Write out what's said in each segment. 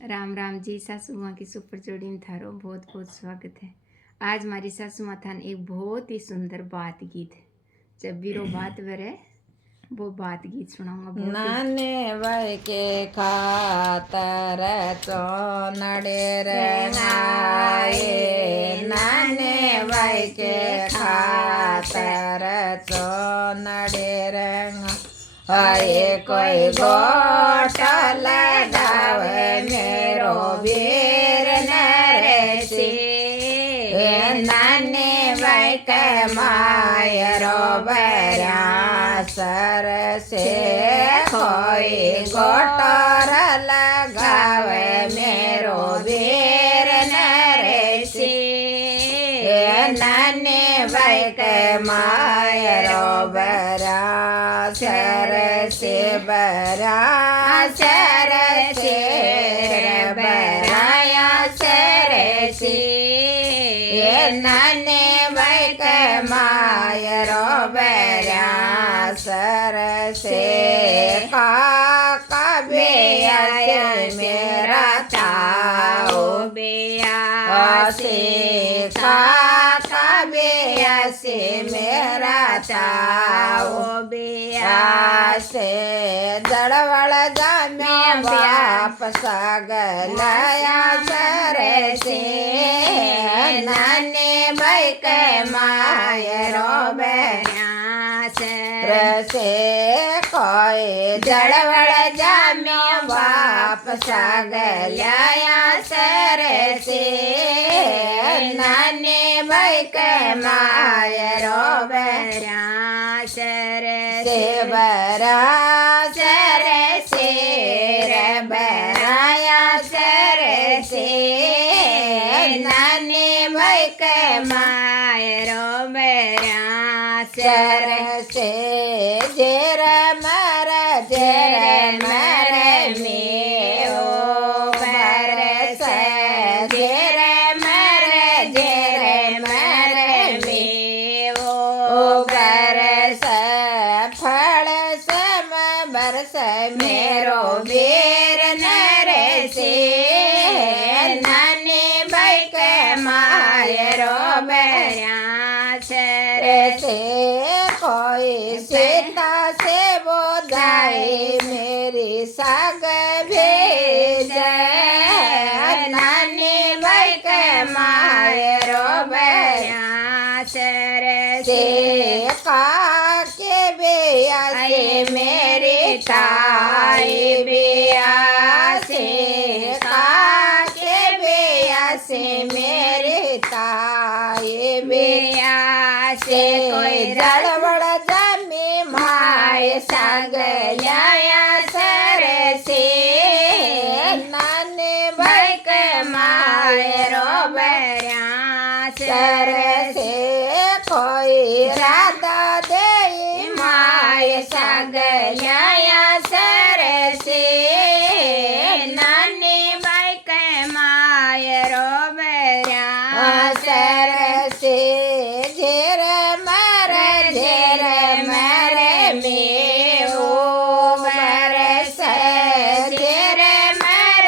राम राम जी। सासू माँ की सुपर जोड़ी में थारो बहुत बहुत स्वागत है। आज हमारी सासू माँ थान एक बहुत ही सुंदर बात गीत जब भी रो बात वरे वो बात गीत सुनाऊंगा। बहुत ही नाने भाई के खातर चोनड़े रेंगाए, नाने भाई के खातर चोनड़े रेंगा आए कोई गोट लगावे मेरो वीर नरेशी, नाने भाई के मायरो बरा सर से कोई गोटर लगावे मेरो वीर नरेशी, नाने भाई के मायरो बरा सर से बराया सर से, नाने भाई के मायरो बरा सर से काका बेया से मेरा ताओ बेया से काका बेया से मेरा ताओ बेया से दड़वड़ जाम्या बाप सागलाया सर से, नाने भाई के मायरो बरा सर से कोई दड़वड़ जाम्या बाप सागलाया सर से, नाने भाई के मायरो बरा सर से बरा सर से बराया सर से, नाने भाई के मायरो बरा सर से, जेर मर में ओ बरस जेर मर में ओ बरस फल सम बरस मेरो वीर नरेशी, नाने भाई के मायरो बरा सर से कोई सीता से बोधाई मेरी साग भेज, नाने भाई के मायरो बरा सर से काके बेया से मेरी ताई बेया से काके बेया से मेरी ताई बेया से, कोई दड़बड़ जमी माय सागलाया सर से, नाने भाई के मायरो बरा सर से कोई राधा दे माय सागलाया सर से, नाने भाई के मायरो बरा सर से, झेर मर में ओ बरस झेर मर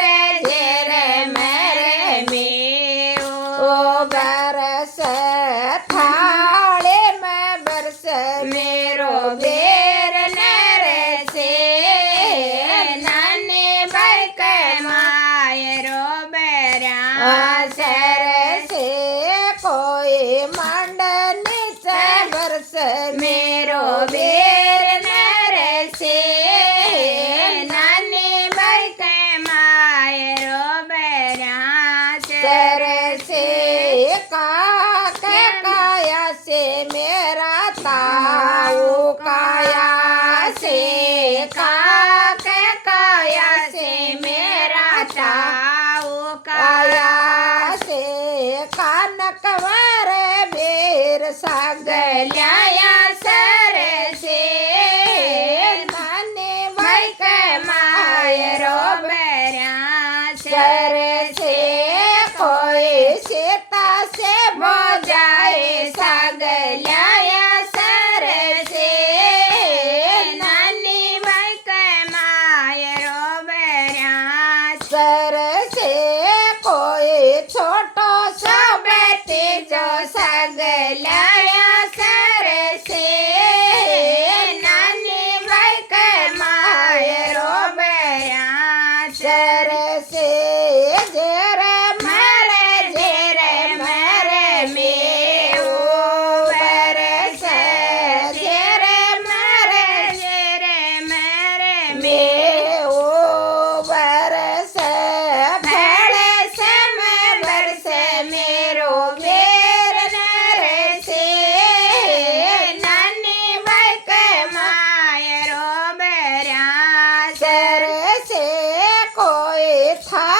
में ओ बरस थाले में बरस मेरो बेर नरेशी, नाने भाई के मायरो बरा सर से कोई मंडनी से बरस मेरो बेर नरेशी, नाने भाई के मायरो बरा सर से काके काया से मेरा ताऊ काया से काके काया से मेरा ताऊ काया से, कानकवर बेर सागलाया सर से, नाने भाई के मायरो बरा सर से कोई सीता से बोझाए सागलाया सर से, नानी भाई के मायरो बरा सर સગલ્યા સરસે નાની ભાઈ કે માયરો બર્યા સરસે જેરે મારે મેવું વરસે જેરે મારે મેવું વરસે ભેળે સમે વરસે મેરો બેર નરસે નાની બાઈ કે માયરો બર્યા સરસે કોઈ થા